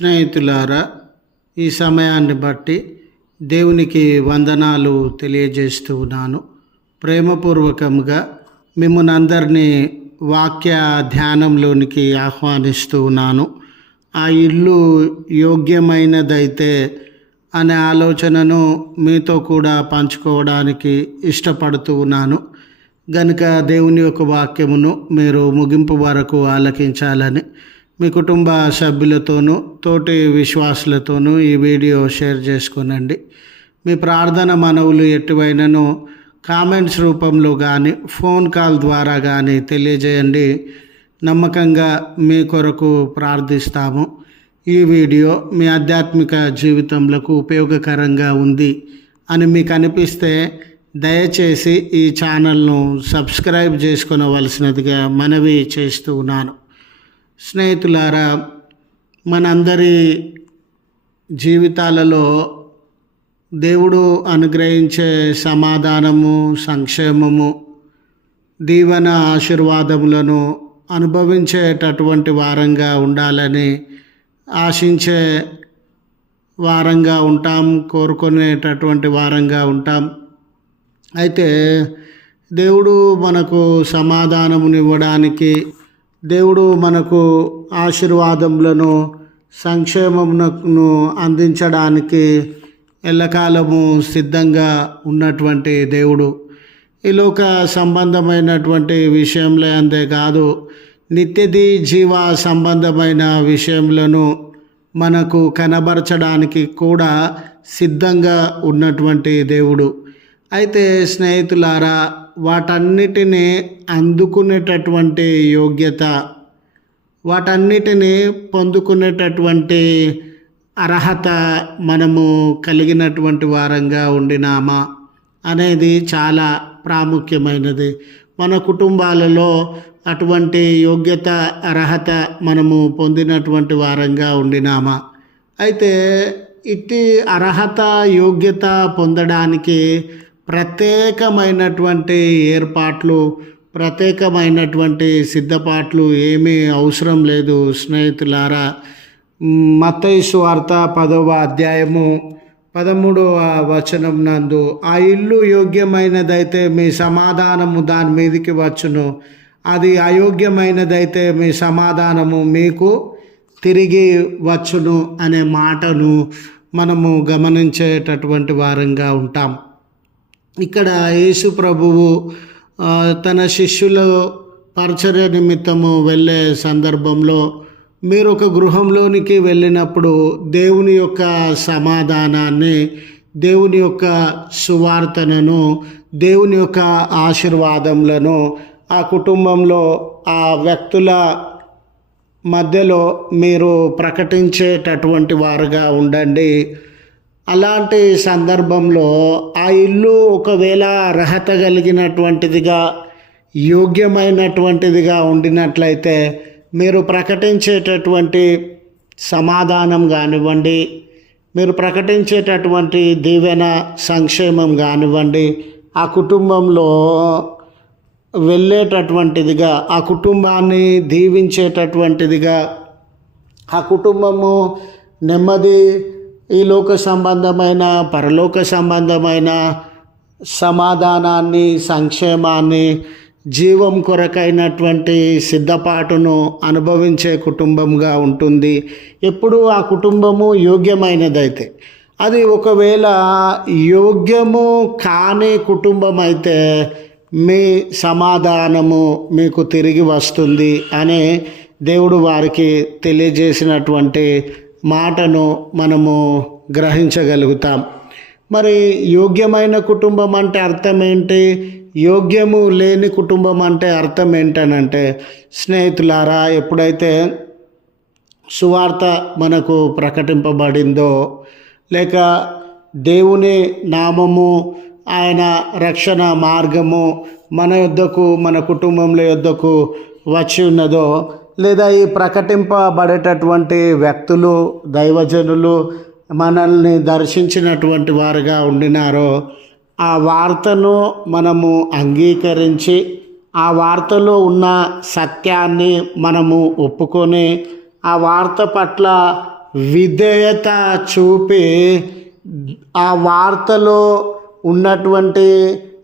స్నేహితులారా, ఈ సమయాన్ని బట్టి దేవునికి వందనాలు తెలియజేస్తూ ఉన్నాను. ప్రేమపూర్వకంగా మిమ్మల్ని అందరినీ వాక్య ధ్యానంలోనికి ఆహ్వానిస్తూ ఉన్నాను. ఆ ఇల్లు యోగ్యమైనదైతే అనే ఆలోచనను మీతో కూడా పంచుకోవడానికి ఇష్టపడుతూ ఉన్నాను. గనుక దేవుని యొక్క వాక్యమును మీరు ముగింపు వరకు ఆలకించాలని మీ కుటుంబ సభ్యులతోనూ తోటి విశ్వాసులతోనూ ఈ వీడియో షేర్ చేసుకునండి. మీ ప్రార్థన మనవులు ఎటువైనను కామెంట్స్ రూపంలో కానీ ఫోన్ కాల్ ద్వారా కానీ తెలియజేయండి. నమ్మకంగా మీ కొరకు ప్రార్థిస్తాము. ఈ వీడియో మీ ఆధ్యాత్మిక జీవితంలో ఉపయోగకరంగా ఉంది అని మీకు అనిపిస్తే దయచేసి ఈ ఛానల్ను సబ్స్క్రైబ్ చేసుకొనవలసినదిగా మనవి చేస్తూ ఉన్నాను. స్నేహితులారా, మనందరి జీవితాలలో దేవుడు అనుగ్రహించే సమాధానము, సంక్షేమము, దీవెన, ఆశీర్వాదములను అనుభవించేటటువంటి వారంగా ఉండాలని ఆశించే వారంగా ఉంటాం, కోరుకునేటటువంటి వారంగా ఉంటాం. అయితే దేవుడు మనకు సమాధానమునివ్వడానికి, దేవుడు మనకు ఆశీర్వాదములను, సంక్షేమమును అందించడానికి ఎల్లకాలము సిద్ధంగా ఉన్నటువంటి దేవుడు. ఈ లోక సంబంధమైనటువంటి విషయంలో అంతేకాదు, నిత్యది జీవ సంబంధమైన విషయములను మనకు కనబరచడానికి కూడా సిద్ధంగా ఉన్నటువంటి దేవుడు. అయితే స్నేహితులారా, వాటన్నిటినీ అందుకునేటటువంటి యోగ్యత, వాటన్నిటినీ పొందుకునేటటువంటి అర్హత మనము కలిగినటువంటి వారంగా ఉండినామా అనేది చాలా ప్రాముఖ్యమైనది. మన కుటుంబాలలో అటువంటి యోగ్యత, అర్హత మనము పొందినటువంటి వారంగా ఉండినామా? అయితే ఇట్టి అర్హత, యోగ్యత పొందడానికి ప్రత్యేకమైనటువంటి ఏర్పాట్లు, ప్రత్యేకమైనటువంటి సిద్ధపాట్లు ఏమీ అవసరం లేదు స్నేహితులారా. మత్తయి సువార్త 10వ అధ్యాయము 13వ వచనం నందు, ఆ ఇల్లు యోగ్యమైనదైతే మీ సమాధానము దాని మీదికి వచ్చును, అది అయోగ్యమైనదైతే మీ సమాధానము మీకు తిరిగి వచ్చును అనే మాటను మనము గమనించేటటువంటి వారంగా ఉంటాం. ఇక్కడ యేసు ప్రభువు తన శిష్యుల పరిచర్య నిమిత్తము వెళ్ళే సందర్భంలో, మీరు ఒక గృహంలోనికి వెళ్ళినప్పుడు దేవుని యొక్క సమాధానాన్ని, దేవుని యొక్క సువార్తనను, దేవుని యొక్క ఆశీర్వాదములను ఆ కుటుంబంలో, ఆ వ్యక్తుల మధ్యలో మీరు ప్రకటించేటటువంటి వారుగా ఉండండి. అలాంటి సందర్భంలో ఆ ఇల్లు ఒకవేళ అర్హత కలిగినటువంటిదిగా, యోగ్యమైనటువంటిదిగా ఉండినట్లయితే మీరు ప్రకటించేటటువంటి సమాధానం కానివ్వండి, మీరు ప్రకటించేటటువంటి దీవెన, సంక్షేమం కానివ్వండి, ఆ కుటుంబంలో వెళ్ళేటటువంటిదిగా, ఆ కుటుంబాన్ని దీవించేటటువంటిదిగా, ఆ కుటుంబము నెమ్మది, ఈ లోక సంబంధమైన, పరలోక సంబంధమైన సమాధానాన్ని, సంక్షేమాన్ని, జీవం కొరకైనటువంటి సిద్ధపాటును అనుభవించే కుటుంబంగా ఉంటుంది. ఎప్పుడు ఆ కుటుంబము యోగ్యమైనదైతే. అది ఒకవేళ యోగ్యము కాని కుటుంబం అయితే మీ సమాధానము మీకు తిరిగి వస్తుంది అనే దేవుడు వారికి తెలియజేసినటువంటి మాటను మనము గ్రహించగలుగుతాం. మరి యోగ్యమైన కుటుంబం అంటే అర్థం ఏంటి? యోగ్యము లేని కుటుంబం అంటే అర్థం ఏంటనంటే, స్నేహితులారా, ఎప్పుడైతే సువార్త మనకు ప్రకటింపబడిందో, లేక దేవుని నామము, ఆయన రక్షణ మార్గము మన యొద్దకు, మన కుటుంబంలో యొద్దకు వచ్చి ఉన్నదో, లేదా ఈ ప్రకటింపబడేటటువంటి వ్యక్తులు, దైవజనులు మనల్ని దర్శించినటువంటి వారుగా ఉండినారో, ఆ వార్తను మనము అంగీకరించి, ఆ వార్తలో ఉన్న సత్యాన్ని మనము ఒప్పుకొని, ఆ వార్త పట్ల విధేయత చూపి ఆ వార్తలో ఉన్నటువంటి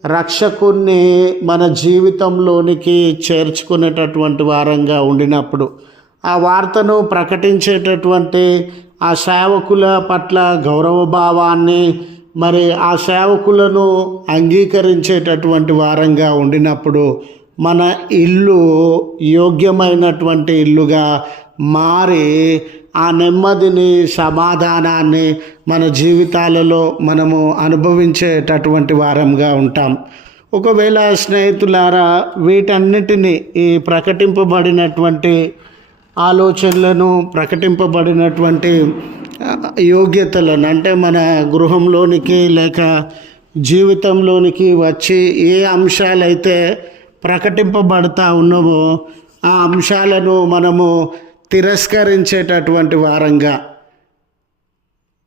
రక్షకుణ్ణి మన జీవితంలోనికి చేర్చుకునేటటువంటి వారంగా ఉండినప్పుడు, ఆ వార్తను ప్రకటించేటటువంటి ఆ సేవకుల పట్ల గౌరవభావాన్ని, మరి ఆ సేవకులను అంగీకరించేటటువంటి వారంగా ఉండినప్పుడు మన ఇల్లు యోగ్యమైనటువంటి ఇల్లుగా మారి ఆ నెమ్మదిని, సమాధానాన్ని మన జీవితాలలో మనము అనుభవించేటటువంటి వారంగా ఉంటాం. ఒకవేళ స్నేహితులారా, వీటన్నిటినీ, ఈ ప్రకటింపబడినటువంటి ఆలోచనలను, ప్రకటింపబడినటువంటి యోగ్యతలను, అంటే మన గృహంలోనికి లేక జీవితంలోనికి వచ్చి ఏ అంశాలైతే ప్రకటింపబడతా ఉన్నామో ఆ అంశాలను మనము తిరస్కరించేటటువంటి వారంగా,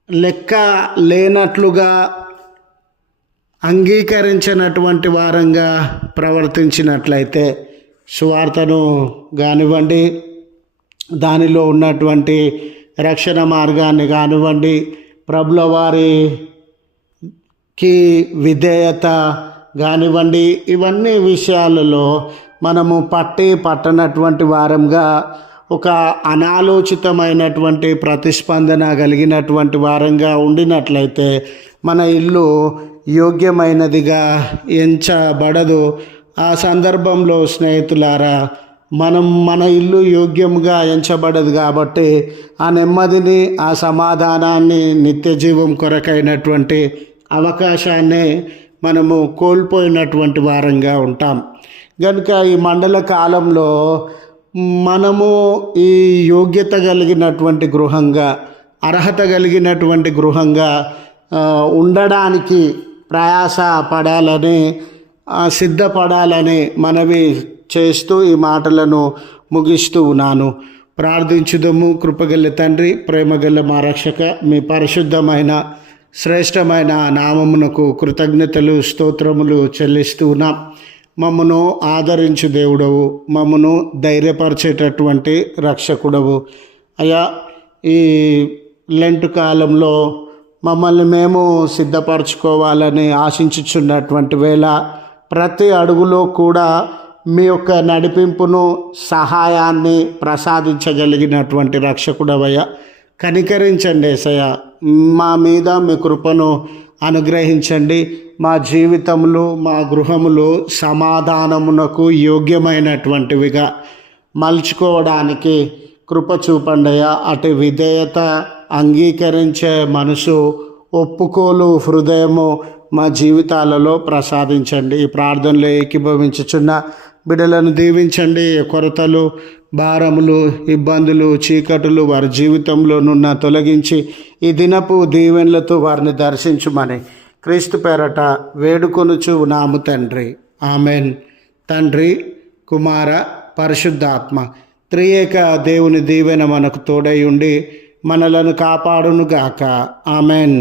లెక్క లేనట్లుగా అంగీకరించినటువంటి వారంగా ప్రవర్తించినట్లయితే, సువార్తను కానివ్వండి, దానిలో ఉన్నటువంటి రక్షణ మార్గాన్ని కానివ్వండి, ప్రభుల వారికి విధేయత కానివ్వండి, ఇవన్నీ విషయాలలో మనము పట్టనటువంటి వారంగా, ఒక అనాలోచితమైనటువంటి ప్రతిస్పందన కలిగినటువంటి వారంగా ఉండినట్లయితే మన ఇల్లు యోగ్యమైనదిగా ఎంచబడదు. ఆ సందర్భంలో స్నేహితులారా, మన ఇల్లు యోగ్యంగా ఎంచబడదు కాబట్టి ఆ నెమ్మదిని, ఆ సమాధానాన్ని, నిత్య జీవం కొరకైనటువంటి అవకాశాన్ని మనము కోల్పోయినటువంటి వారంగా ఉంటాం. కనుక ఈ మండల కాలంలో మనము ఈ యోగ్యత కలిగినటువంటి గృహంగా, అర్హత కలిగినటువంటి గృహంగా ఉండడానికి ప్రయాస పడాలని, సిద్ధపడాలని మనవి చేస్తూ ఈ మాటలను ముగిస్తూ ఉన్నాను. ప్రార్థించుదము. కృపగల తండ్రి, ప్రేమగల మా రక్షక, మీ పరిశుద్ధమైన శ్రేష్టమైన నామమునకు కృతజ్ఞతలు, స్తోత్రములు చెల్లిస్తూ ఉన్నాం. మమ్మను ఆదరించు దేవుడవు, మమ్మను ధైర్యపరిచేటటువంటి రక్షకుడవు. అయ్యా, ఈ లెంట్ కాలంలో మమ్మల్ని మేము సిద్ధపరచుకోవాలని ఆశించుచున్నటువంటి వేళ, ప్రతి అడుగులో కూడా మీ యొక్క నడిపింపును, సహాయాన్ని ప్రసాదించగలిగినటువంటి రక్షకుడవయ్యా, కనికరించండి యేసయ్య. మా మీద మీ కృపను అనుగ్రహించండి. మా జీవితములు, మా గృహములు సమాధానమునకు యోగ్యమైనటువంటివిగా మలుచుకోవడానికి కృప చూపండియా. అటు విధేయత, అంగీకరించే మనసు, ఒప్పుకోలు హృదయము మా జీవితాలలో ప్రసాదించండి. ఈ ప్రార్థనలో ఏకీభవించుచున్న బిడ్డలను దీవించండి. కొరతలు, భారములు, ఇబ్బందులు, చీకటులు వారి జీవితంలోనున్న తొలగించి ఈ దినపు దీవెనలతో వారిని దర్శించుమని క్రీస్తు పేరట వేడుకొనుచు ఉన్నాము తండ్రి. ఆమెన్. తండ్రి, కుమార, పరిశుద్ధాత్మ త్రియేక దేవుని దీవెన మనకు తోడై ఉండి మనలను కాపాడునుగాక. ఆమెన్.